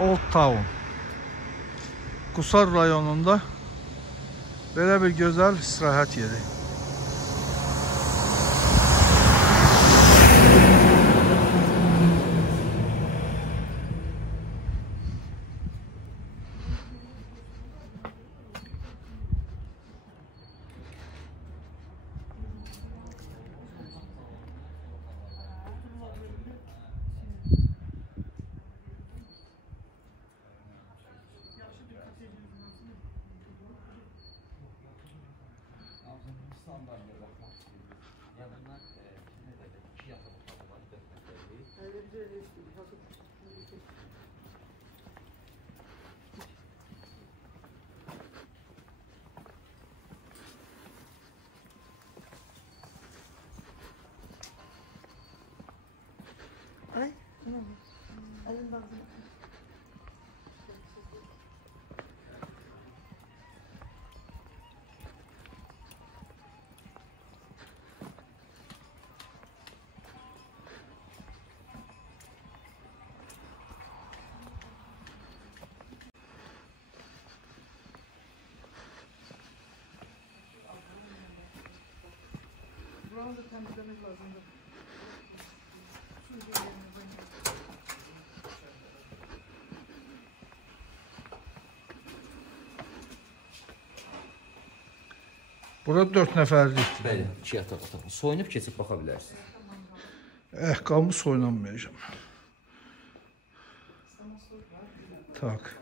Old Town. Qusar rayonunda belə bir gözəl istirahət yeri. Ay, tamam. Alın bakalım. Buranı da temizlemek lazım. Burada 4 nəfərlikdir. Bəli, 2 yataq otağı. Soyunub keçib baxa bilərsiniz. Ayaqqabımı soyunanmayacağım. Tak.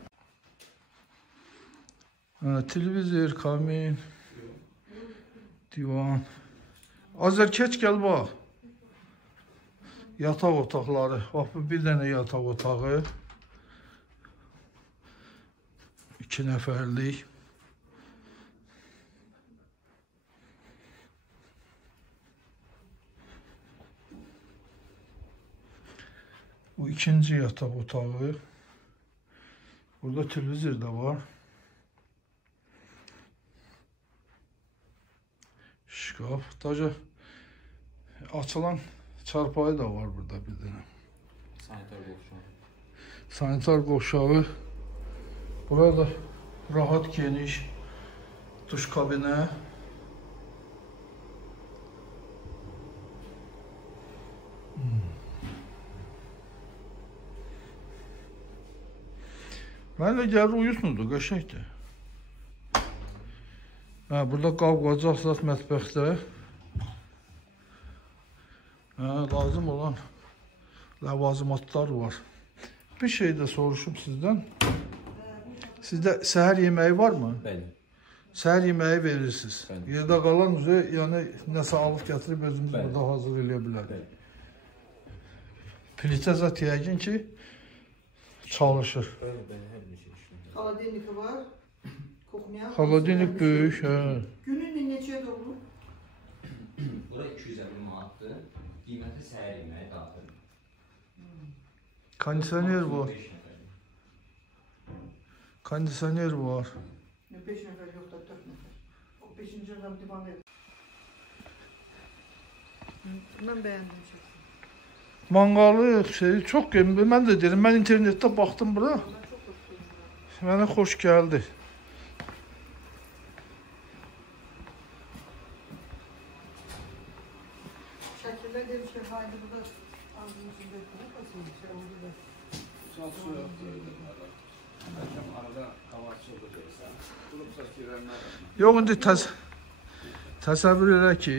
Televizor, kamin, divan. Azər keç gəl bax. Yataq otaqları. Bax bu bir dənə yataq otağı. 2 nəfərlik. Bu ikinci yataq otağı. Burada televizor da var. Şkaf. Daca açılan çarpayı da var burada bir dənə. Sanitar qovşağı. Sanitar qovşağı. Burada rahat geniş duş kabinə. Mənə gəlir uyutmudur, qəşəkdir. Burada qab-qacaq zat mətbəxdə. Lazım olan ləvazimatlar var. Bir şey də soruşum sizdən. Sizdə səhər yeməyi var mı? Bəli. Səhər yeməyi verirsiniz. Bəli. Yerdə qalan üzrə, yəni nəsə alıb gətirib özümüz Bəli. burada hazır eləyə bilərik. Bəli. Plitə zat yəqin ki çalışır. Bəli, hər bir şey işləyir. Xaladenik var. Kuxnya. Xaladenik böyük, hə. Günün neçəyə doğru? Bura 250 manatdır. Qiyməti səhər yeməyi daxil. Kondisioner var. 5 nəfər. Kondisioner var. 5 nəfər yox da 4 nəfər. O 5-ci adam divan edir. Mən bəyəndim çox. Manqalı şey çox qəmli. Mən də dedim, mən internetdə baxdım bura. Mən çox xoşlayıram. Mənə xoş gəldi. Şəkillər demişlər, haydi bu da ağzımızın dökülür. Nasıl bir şey oldu da? Çok su yok. Akşam arada hava açıldı. Durupsa girenler. Yox, indi təsəvvür elə ki,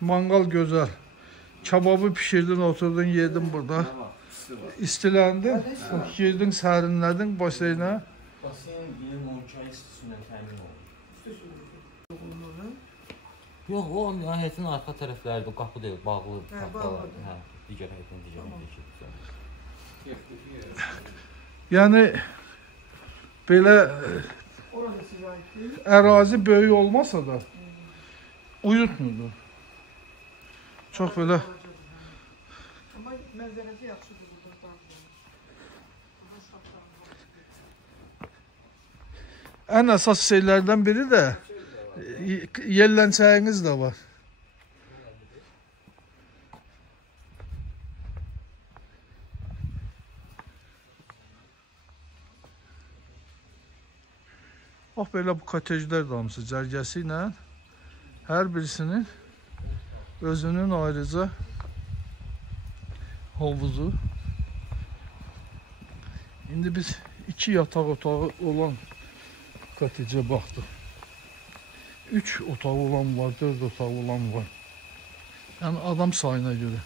manqal gözəl. Kababı pişirdin, oturdun, yedin burada. İstiləndin, girdin, sərinlədin baseynə. Baseyn ilin 12 ay istisində təmin olunur. Yox, Yox, o həyətin arxa tərəflərdə qapı deyil, bağlı. bağlıdır. Hə, digər həyətin digərindəki. Yəni, belə orada sizə aid deyil. ərazi böyük olmasa da uyutmudur. Çox belə Amma mənzərəsi yaxşıdır burada. ən əsas şeylərdən biri də yellənçəyiniz də var. Bax belə bu kotejlər də hamısı cərgəsi ilə hər birisinin özünün ayrıca havuzu. İndi biz 2 yataq otağı olan kotecə baxdıq. 3 otağı olan var, 4 otağı olan var. Yəni adam sayına görə.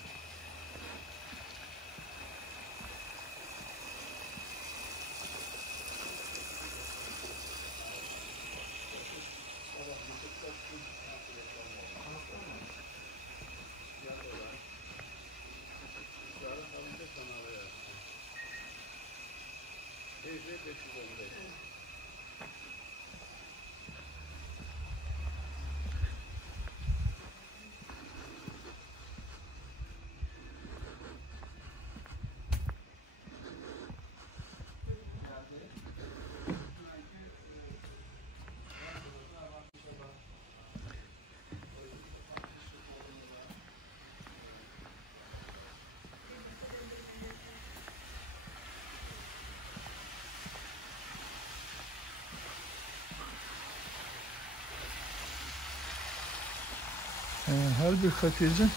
Hər bir kotejin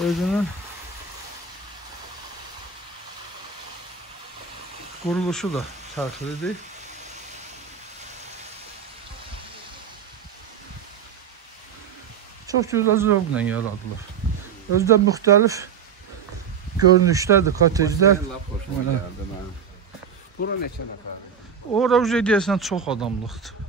özünün quruluşu da fərqlidir. Çox gözəl zövqlə yaradılır. Özdə müxtəlif görünüşdədir kotejlər. Lap xoşuma gəldi mənim. Bura neçə nəfər? Ora uca deyəsən çox adamlıqdır.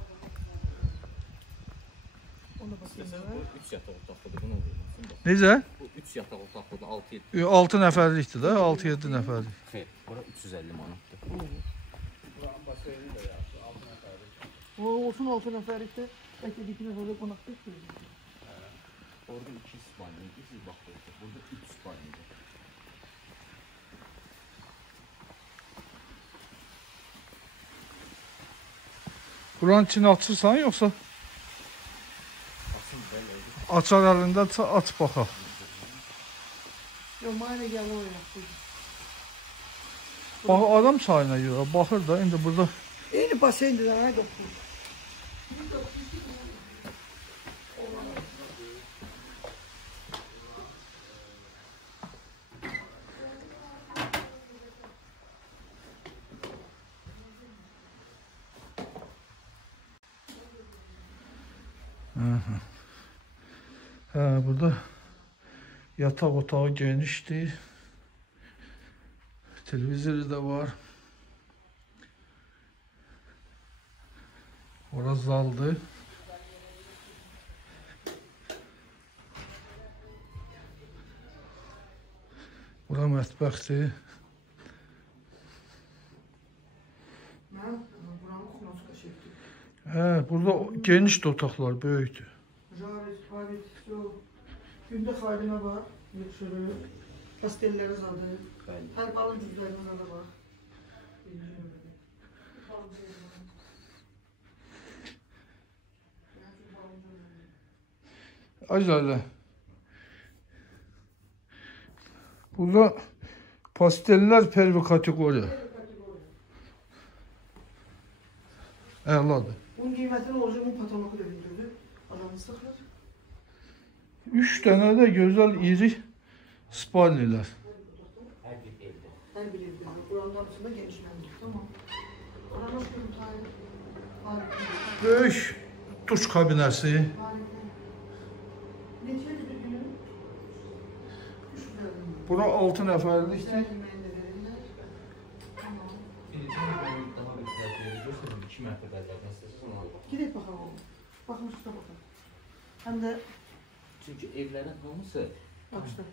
Bu 3 yataq otaqlıdır, bunu verirsin. Necə? Bu 3 yataq otaqlıdır, 6-7. 6 nəfərlikdir də, 6-7 nəfərlik. Xeyr, bura 350 manatdır. Buranın baseyni də yaxşı, 6 nəfərlik. O olsun 6 nəfərlikdə. Bəlkə 2 nəfərlik qonaqlıq verir. Orada 2 spalnidir, siz baxıyorsunuz. Burada 3 spalnidir. Buranın içini açırsan yoxsa? Açar əlində aç baxaq. Yox, mənə gəlir o yaxşı. Bax adam sayına görə baxır da indi burada. Eyni baseyndir ha, qapı. Burada yataq otağı genişdir. Televizoru da var. Orası zaldır. Bura mətbəxdir. Mən buranın kuxnası qəşəkdir. Burada geniş də otaqlar, böyükdür. Javis, Paris, gündə xalinə var, yıxşırır, pastellləri zadı, hər qalın cüzlərinə zadı var. Acayla. Burada pasteller pervi kategori. Əladır. Bunun qiymətini orijinal patoloqu da bildirdi. Adamı sıxır. 3 dənə də gözəl iri spalnilər. Hər bir evdə. Hər bir evdə. Buranın arasında genişləndir. Tamam. Buranın mütayir. Harika. Böyük duş kabinəsi. Harika. Neçədir bir günü? 3 gündür. Bura 6 nəfərlikdir. Səhər yeməyini də verirlər. Tamam. Filipin daha bir tərəfləri göstərim, 2 mərtəbələrdən istəsəz ona bax. Gedək baxaq. Baxın üstə baxaq. Həm də Çünki evlərin hamısı baxışda.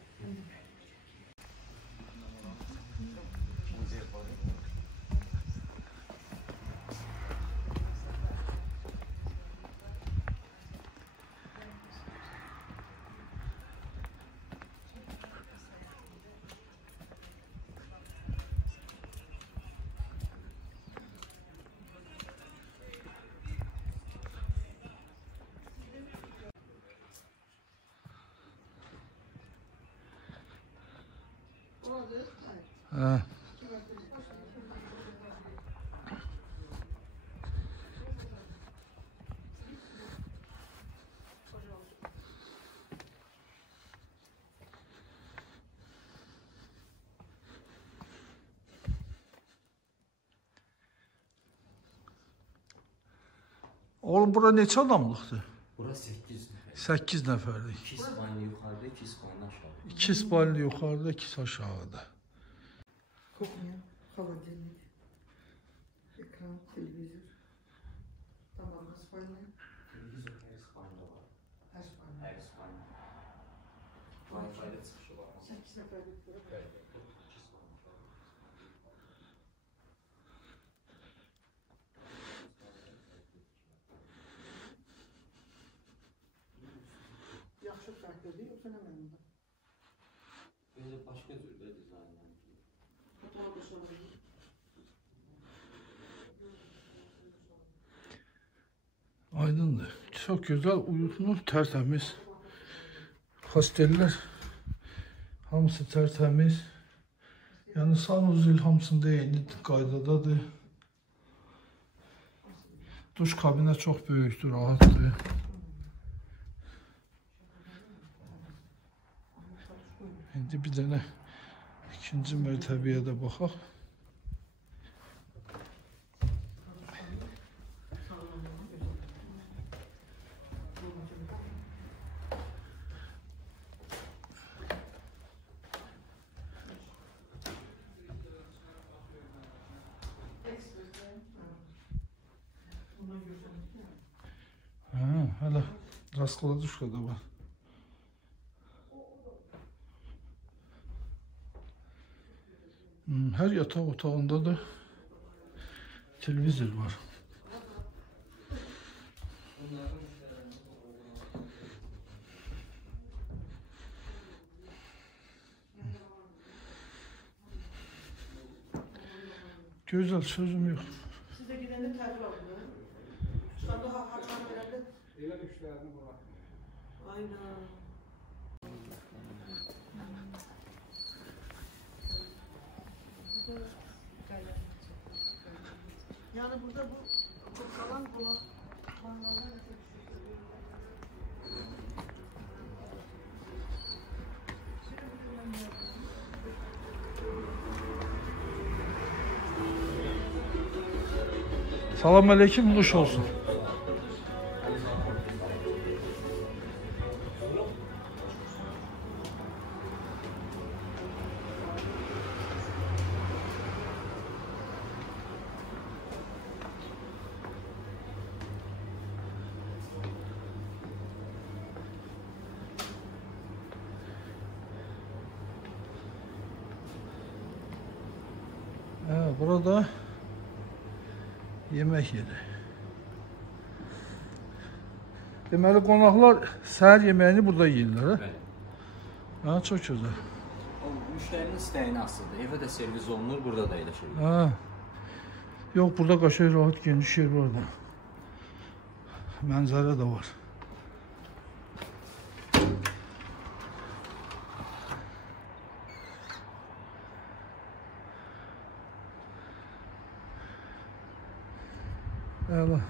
Hə. 2 Oğlum bura neçə adamlıqdır? Bura 8 nəfər. 8 nəfərlik. 2 spalni yuxarıda, 2 spalni aşağıda. 2 spalni yuxarıda, 2 aşağıda. Kухня, холодильник, экран, телевизор. Tamam, спальня. Televizor hər spalndə var. Her spalня. Hər spalndə. Wi-Fi-də çıxışı var. 8 nəfərlik bura. Bəli, 2 spalni. Yaxşı fərqlidir, yoxsa nə mənada? Belə başqa cürdə dizaynlanır. Otağı da sonra. Aydındır. Çox gözəl, uyğun, tərtəmiz. Hostellər hamısı tərtəmiz. Yəni sanuzil hamısında eyni qaydadadır. Duş kabinə çox böyükdür, rahatdır. İndi bir dənə ikinci mərtəbəyə də baxaq. Hələ raskladuşka da var. Hər yataq otağında da televizor var. Gözəl, sözüm yox. Sizə gedəndə təhvil aldı. Çıxanda harcana verəndə. Elə işlərini buraxmır. Aynen. Yani burada bu kalan konak mangallar Salam aleyküm, nuş olsun. Burada yemək yeri. Deməli, qonaqlar səhər yeməyini burada yeyirlər, hə? Hə, çox gözəl. O müştərinin istəyini asılıdır. Evə də servis olunur, burada da elə şey. Hə. Yox, burada qəşəng rahat geniş yer var da. Mənzərə də var. Əla.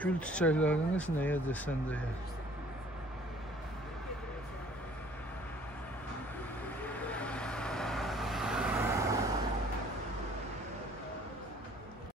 Gül çiçəkləriniz nəyə desən deyə.